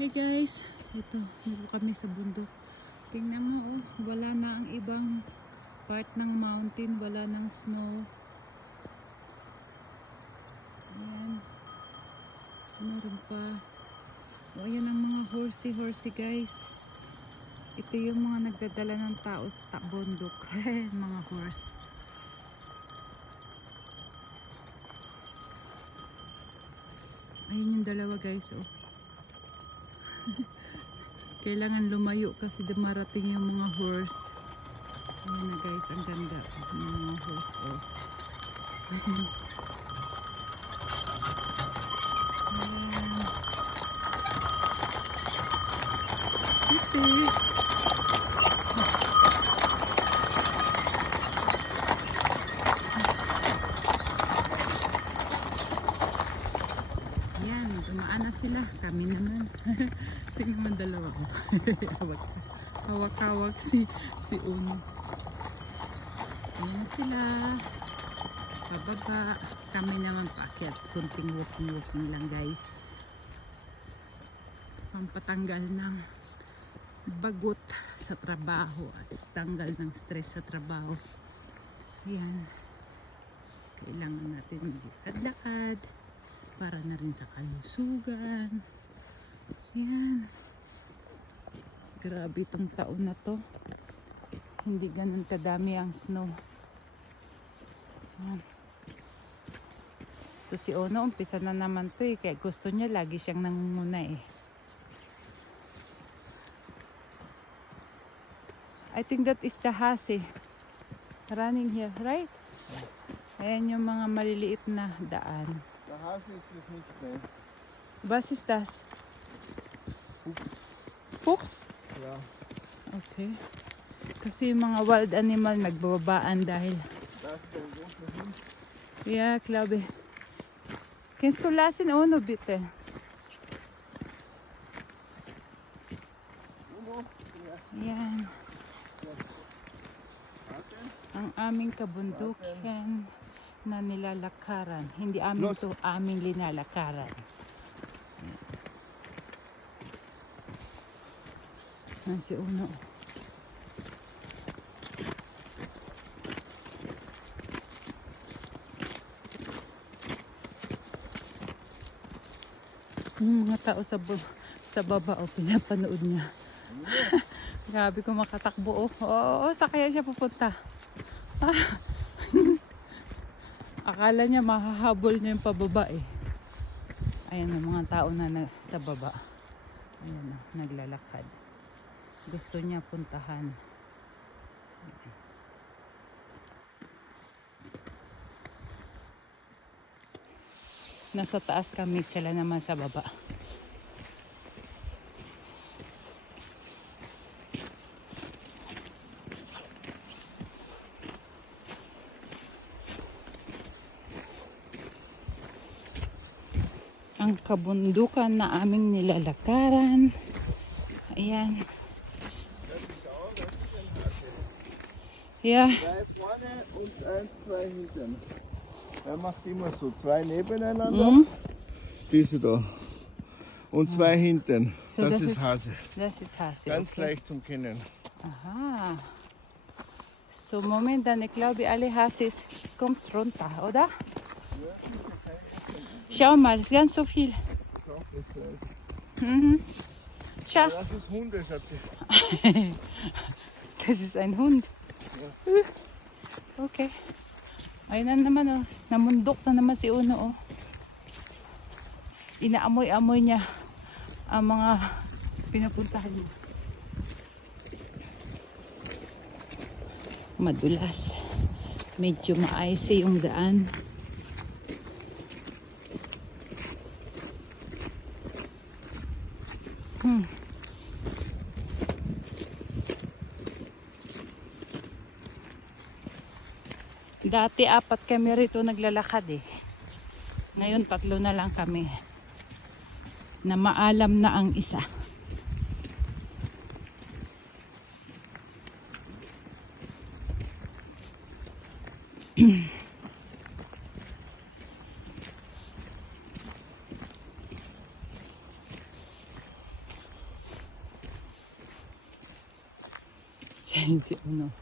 Hey guys, ito, dito kami sa bundok. Tingnan mo, oh, wala na ang ibang part ng mountain, wala ng snow. Ayan. So, meron pa. O, ayan ang mga horsey guys. Ito yung mga nagdadala ng tao sa bundok. Mga horse. Ayun yung dalawa guys, oh. Kailangan lumayo kasi dumarating yung mga horse. Ayan na guys, ang ganda ng mga horse, oh. Ayan. Ito. Ayan, dumaan na sila. Kami naman. Tingnan mo dalawa ko. Hawak-hawak si Uno. Ayan sila. Pababa. Kami naman paakyat. Kunting walking lang guys. Pampatanggal ng bagot sa trabaho at tanggal ng stress sa trabaho. Ayan. Kailangan natin maglakad-lakad para na rin sa kalusugan. Ayan. Grabe itong taon na to. Hindi ganun kadami ang snow. Ayan. Ito si Ono, umpisa na naman to eh. Kaya gusto niya, lagi siyang nangunguna eh. I think that is the hase running here, right? Ayan yung mga maliliit na daan. Der Hase ist es nicht mehr. Was ist das? Fuchs. Fuchs? Ja. Okay. Kasi yung mga wild animal nagbababaan dahil. Da ist der große Hund. Ja, glaube. Kannst du lassen Ono bitte? Uno. Ja. Yan. Warte. Ang aming kabundukan na nilalakaran. Hindi amin Los. to, aming linalakaran. Yan si Uno. Yung mga tao sa baba, oh, pinapanood niya. Grabe kung makatakbo, oh. Oo, sa kaya siya pupunta. Akala niya mahahabol niya yung pababa eh. Ayan ang mga tao na sa baba. Ayan, oh, naglalakad. Gusto niya puntahan. Nasa taas kami, sila naman sa baba. Ang kabundukan na aming nilalakaran. Ayan. Ja. Zwei vorne und eins, zwei hinten. Er macht immer so zwei nebeneinander. Mhm. Diese da. Und zwei hinten. So, das ist Hase. Das ist Hase. Ganz Okay. leicht zum Kennen. Aha. So, Moment, dann, ich glaube, alle Hases kommt runter, oder? Schau mal, es ist ganz so viel. So, das ist- Mhm. Schau, Das ist Hunde, Schatzi. das ist ein Hund. Okay. Ayun na naman, oh. Namundok na naman si Uno, oh. Inaamoy-amoy niya ang mga pinupuntahan niya. Madulas. Medyo ma-icy yung daan. Dati 4 kami rito naglalakad eh. Ngayon 3 na lang kami. Na maalam na ang isa. Yan si Uno.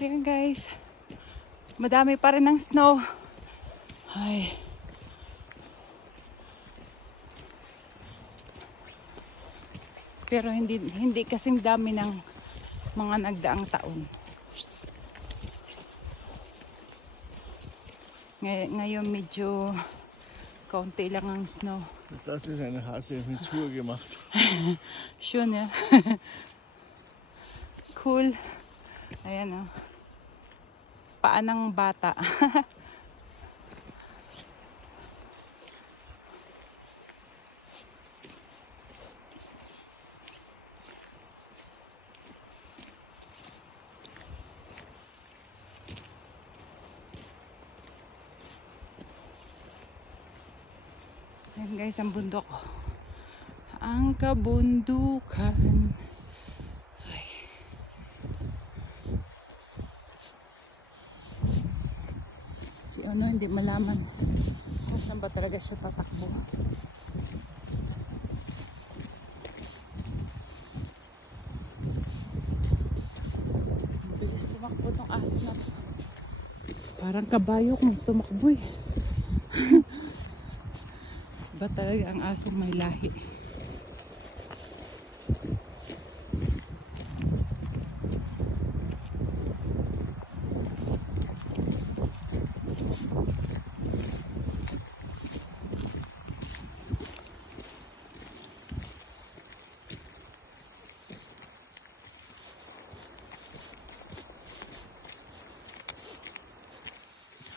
Ayan guys, madami pa rin ng snow. Ay. Pero hindi kasing dami ng mga nagdaang taon. Ngayon medyo kaunti lang ang snow. Das ist eine Hase mit Schuhe gemacht. Schön, ja. Cool. Ayan o. Paa ng bata. Ayan guys, ang bundok. Ang kabundukan. Ay. Si ano, hindi malaman kung saan ba talaga siya tatakbo. Mabilis tumakbo tong aso na to. Parang kabayo kung tumakbo eh. Ba talaga ang asong may lahi?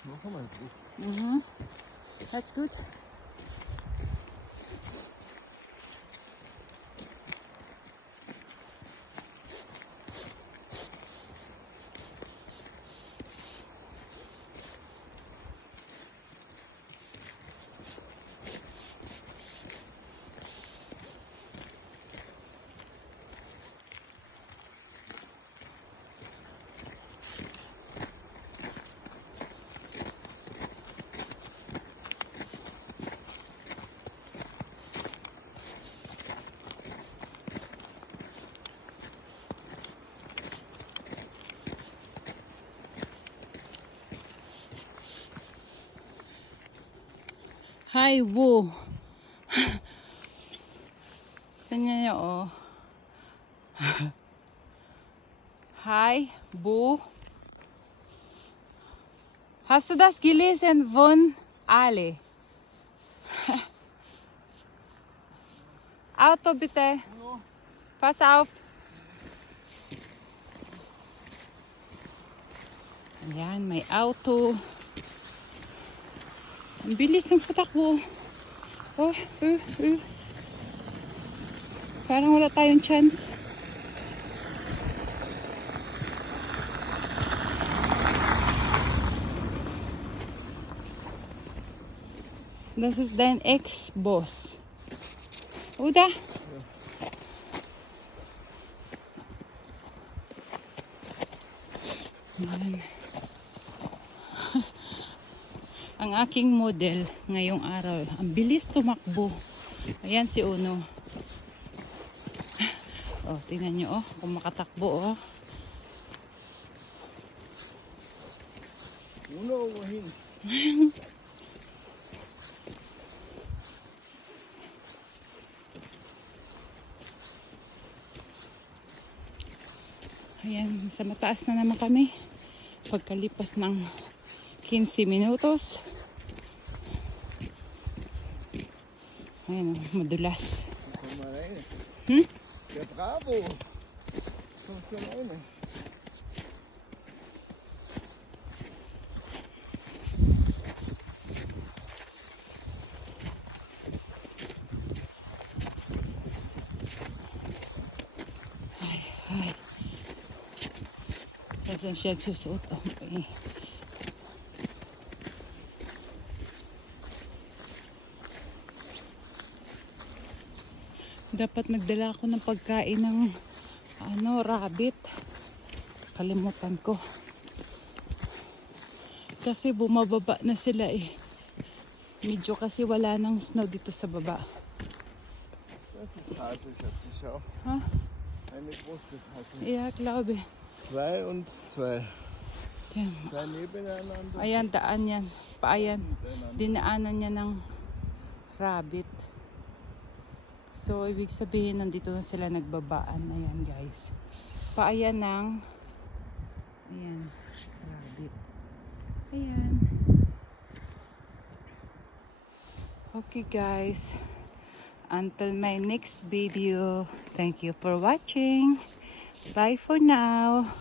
Noch einmal gut. Mhm. That's good. Hi, Wu. Tingnan niyo, oh. Hi, Bu. Hast du das gelesen von Ale? Auto bitte. Pass auf. Ayan, may auto. Ang bilis ng patakbo. Oh, Parang wala tayong chance. Das ist dein Ex-Boss. Oder? Ayan. Ang aking model ngayong araw, ang bilis tumakbo. Ayan si Uno. Oh, tingnan nyo, oh, kung makatakbo, oh. Uno, wohin? Ayan, sa mataas na naman kami. Pagkalipas ng 15 minutos. Ayan, madulas. Komm mal rein. Hmm? Ja, bravo. Komm schon rein. Saan siya susuot? Okay. Dapat nagdala ako ng pagkain ng rabbit. Kalimutan ko. Kasi bumababa na sila eh. Medyo kasi wala nang snow dito sa baba. Das ist Hase, Schatzi, schau. Ha? Eine große Hase. Yeah, glaube. 2 und 2. Yan. 2 nebeneinander. Ayan, daan yan. Paayan. Miteinander. Dinaanan niya ng rabbit. So, ibig sabihin, nandito na sila nagbabaan. Ayan, guys. Paayan ng rabbit. Ayan. Okay, guys. Until my next video. Thank you for watching. Bye for now.